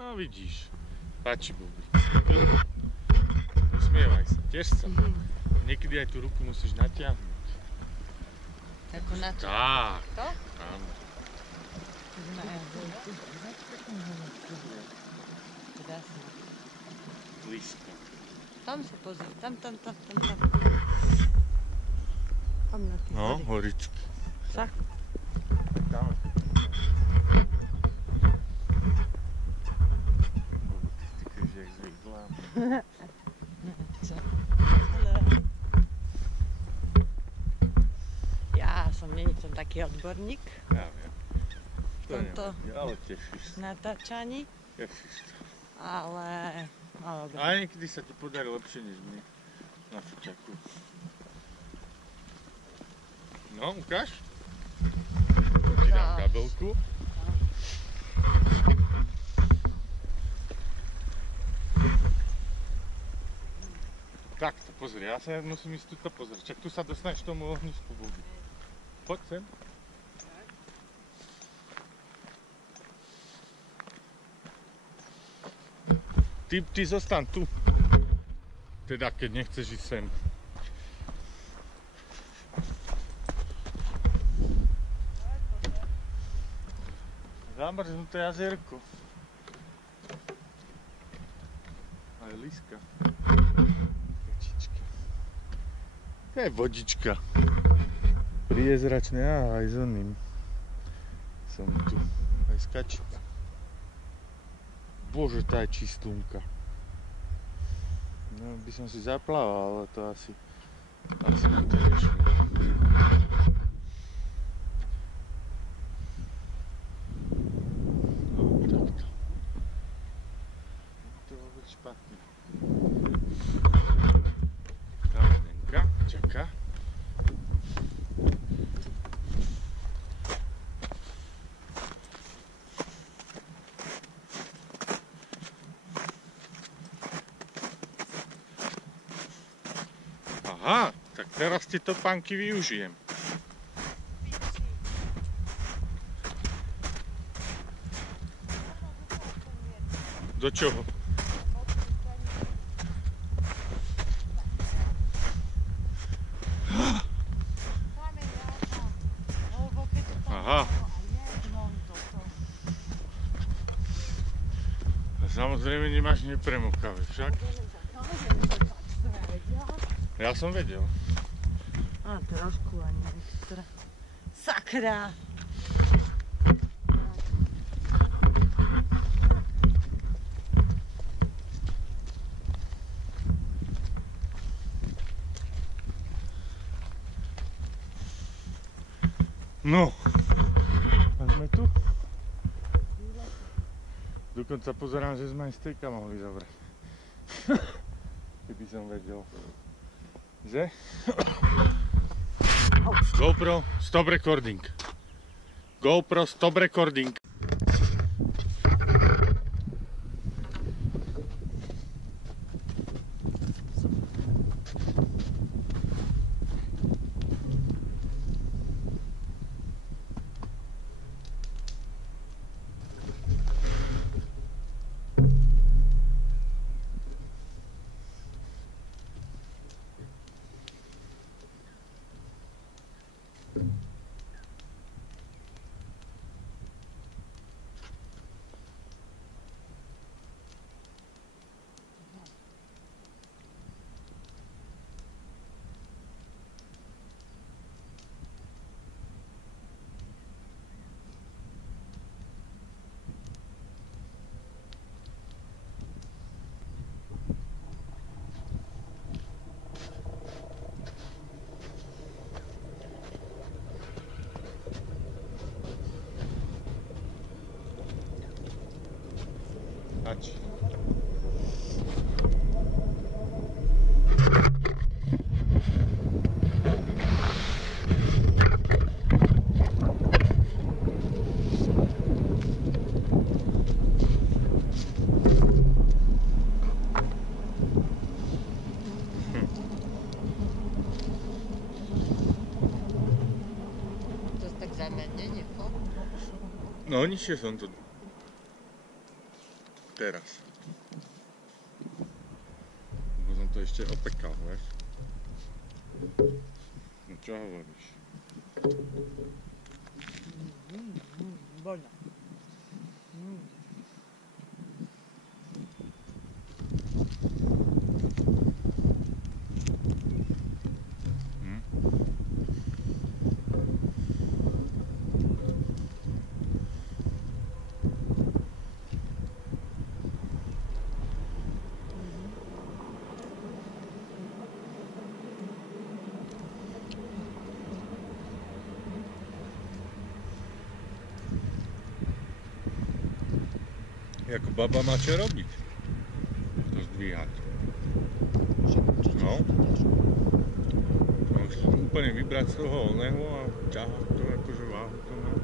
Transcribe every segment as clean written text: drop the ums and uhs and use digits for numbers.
No vidíš, páči Bobby. Usmievaj sa, tiež sa. Niekedy aj tú ruku musíš natiahnuť. Ako na čo? Tak. To? Áno. Líska. Tam sa pozri, tam. Tam na tých No, horičky. Fakt? Tam. Ty jak zvykla. Co? Haló. Ja není som taký odborník Ja viem. To tomto nevadí, ale tešíš sa. natáčaní, Tešíš sa. ale dobre. A niekedy sa ti podarí lepšie než mne. Na fuťaku. No, ukáž. Ti dám kabelku. Takto, pozri, ja sa musím ísť tuto pozrieť. Čak tu sa dostaneš k tomu ohnisku Bobby. Poď sem. Ty zostaň tu. Teda, keď nechceš ísť sem. Zamrznuté jazierko. Aj líska. Vodička. To je vodička. Priezračné, aj s oným. Som tu. Aj skaču. Bože, tá je čistúnka. No, by som si zaplával, ale to asi na to nešlo. No, takto. To je vôbec špatné. Kamedenka, čaká. Aha, tak teraz tie topánky využijem. Do čoho? Aha. A samozrejme nemáš nepremokavé však. Ja som vedel. A trošku ani extra. Sakra! No. A sme tu. Dokonca pozerám, že sme aj stejka mohli zobrať. Keby som vedel. Že? GoPro stop recording. GoPro stop recording. Ač. To tak za mňa nie, No nižšie som to. teraz. Lebo som to ešte opekal, vieš? No čo hovoríš? Voľno. Jako baba má čo robiť. To zdvíhať. No. Musíš úplne vybrať z toho oného a ťahať to akože váhu to má.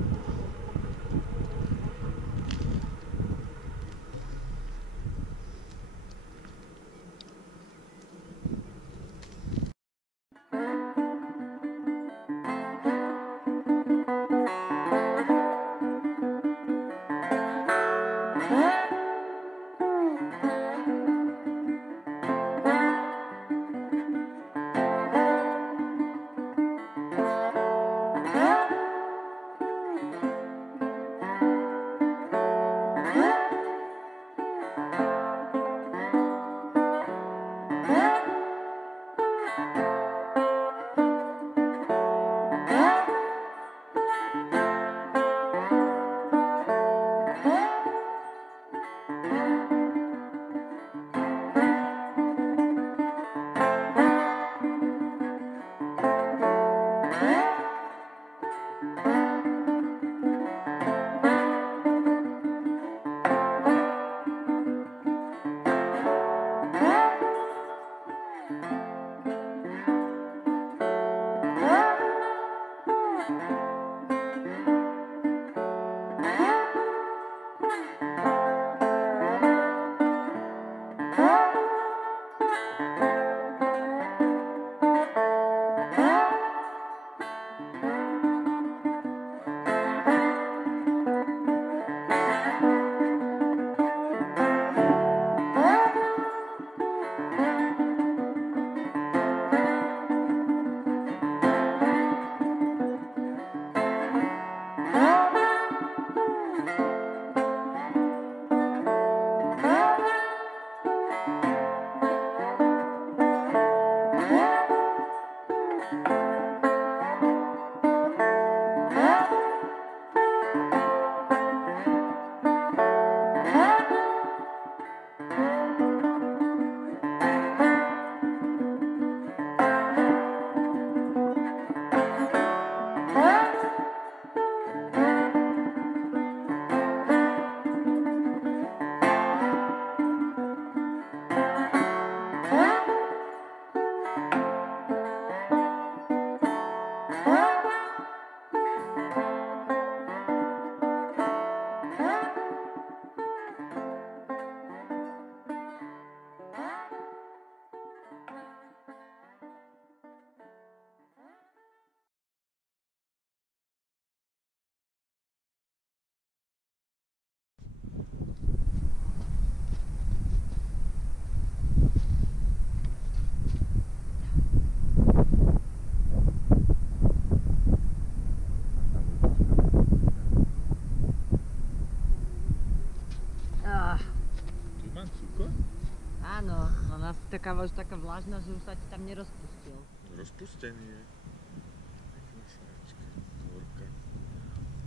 Áno, no nás taká vlážna, že už sa ti tam nerozpustil. Rozpustený je. Pekná sračka, tvorka.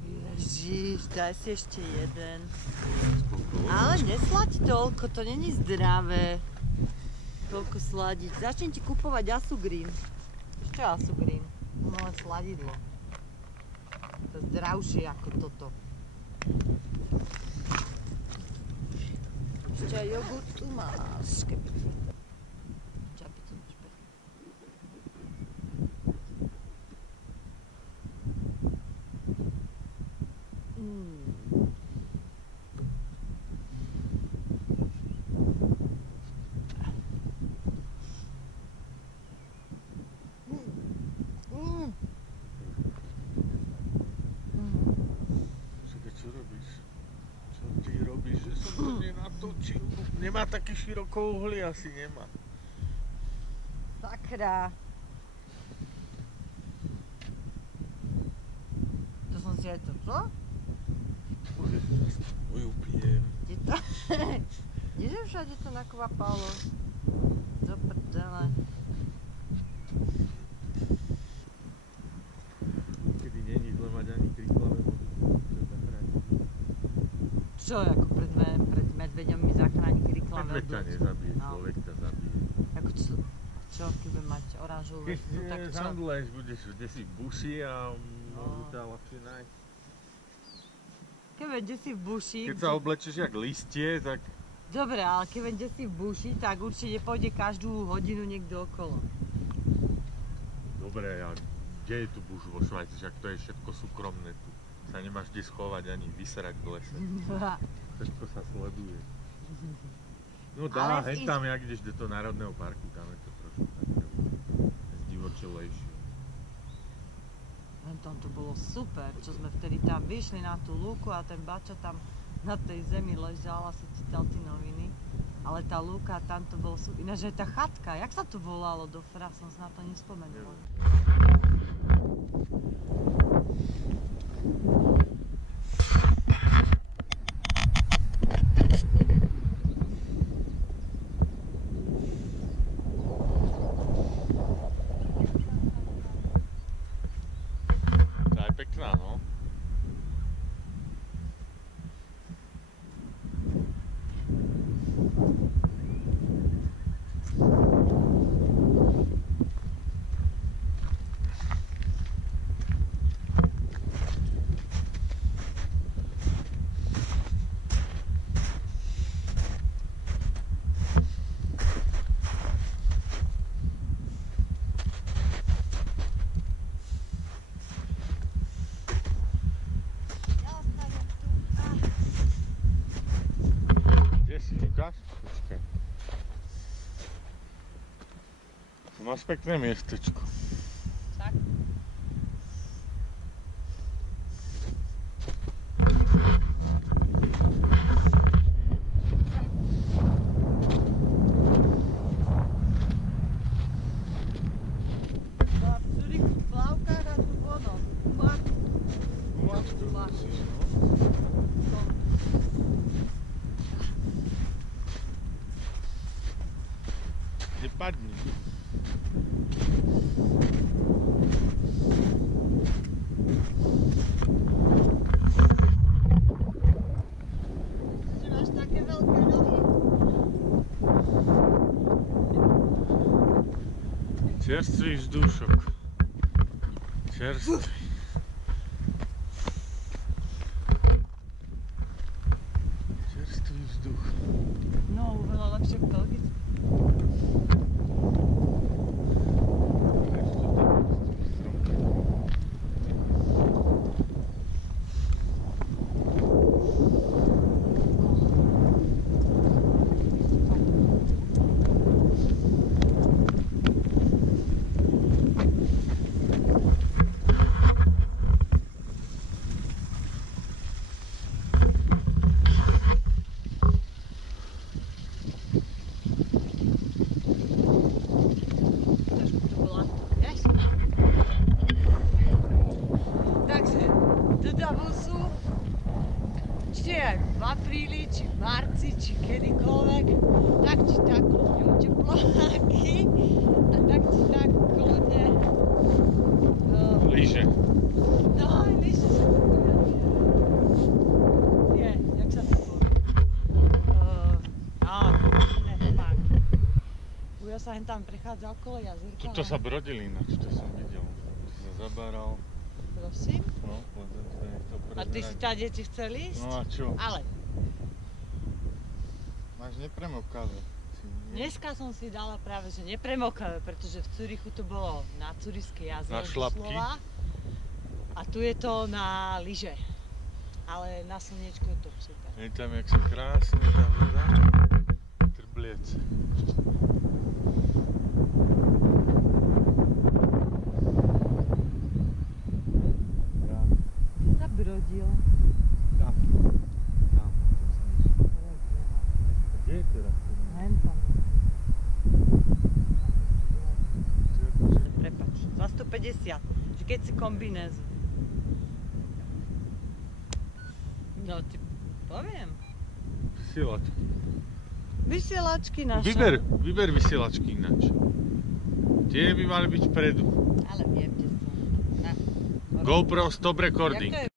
Ježiš, daj si ešte jeden. Ale neslaď toľko, to není zdravé. Toľko sladiť. Začnem ti kupovať Asugrín. Čo je Asugrín? No len sladidlo. To je zdravšie ako toto. Ešte aj jogurt tu máš, keby. Čapicu máš pekne. Čakaj, čo robíš? Čo ty robíš, že som to nenatočil? nemá také širokouhly, asi nemá. Sakra. To som si aj toto? Ujupijem. Kde to? Kdeže všade to nakvapalo? Do prdele. Kedy není zle mať ani kriklavé vody. Čo, ako pred medveďom mi zachráni kriklavé Medveď ťa obdúť? nezabije, No. človek ťa zabije. Ako čo, keď budem mať oranžovú Keď vesnu, tak čo? zandleš, budeš kde si v buši a môžu ťa ľahšie nájsť. Keď viem, kde si v buši... Keď sa oblečeš jak listie, tak Dobre, ale keď viem, kde si v buši, tak určite pôjde každú hodinu niekto okolo. dobre, a kde je tu buš vo Švajci, však to je všetko súkromné tu. Sa nemáš kde schovať ani vyserať v lese. Všetko sa sleduje. No dá, Ale hen tam, jak ideš do toho národného parku, tam je to trošku také zdivočelejšie. Len tam to bolo super, čo sme vtedy tam vyšli na tú lúku a ten bača tam na tej zemi ležal a si čítal tie noviny. Ale tá lúka, tam to bolo super. Ináč aj tá chatka, jak sa to volalo do fra, som si na to nespomenula. Tá je pekná, no. Ukáž? Počkaj. Tu máš pekné miestečko. Tak? Bola v Zürichu v plavkách a tu vono. Gumáčku musíš, no. Nepadni. Že máš také veľké nohy. Čerstvý vzdušok. Čerstvý. Čerstvý vzduch. No, oveľa lepšie v Belgicku. Takže do Davosu, či aj v apríli, či v marci, či kedykoľvek, tak či tak kľudne tepláky a tak či tak kľudne Lyže. no aj lyže sa kúpia. Nie, jak sa to povie? Neviem. Ujo sa hen tam prechádzal okolo jazierka. Tuto sa brodili ináč, to som videl. To sa zabáral. Prosím. No, len to nechcel A ty si tá deti chcel ísť? No a čo? Ale Máš nepremokavé. dneska som si dala práve, že nepremokavé, pretože v Zürichu to bolo na Zürišské jazero Na šlapky? doslova. A tu je to na lyže. Ale na slniečku je to super. Je tam, jak sa krásne tá voda trbliece. Zabrodil. Tam. Tam. Kde je teraz? 50. Že keď si kombinézu. No ti poviem. Vysielačky. Vysielačky naše. Vyber vysielačky ináč. Tie by mali byť vpredu. Ale viem, kde sú. GoPro stop Jak recording. to je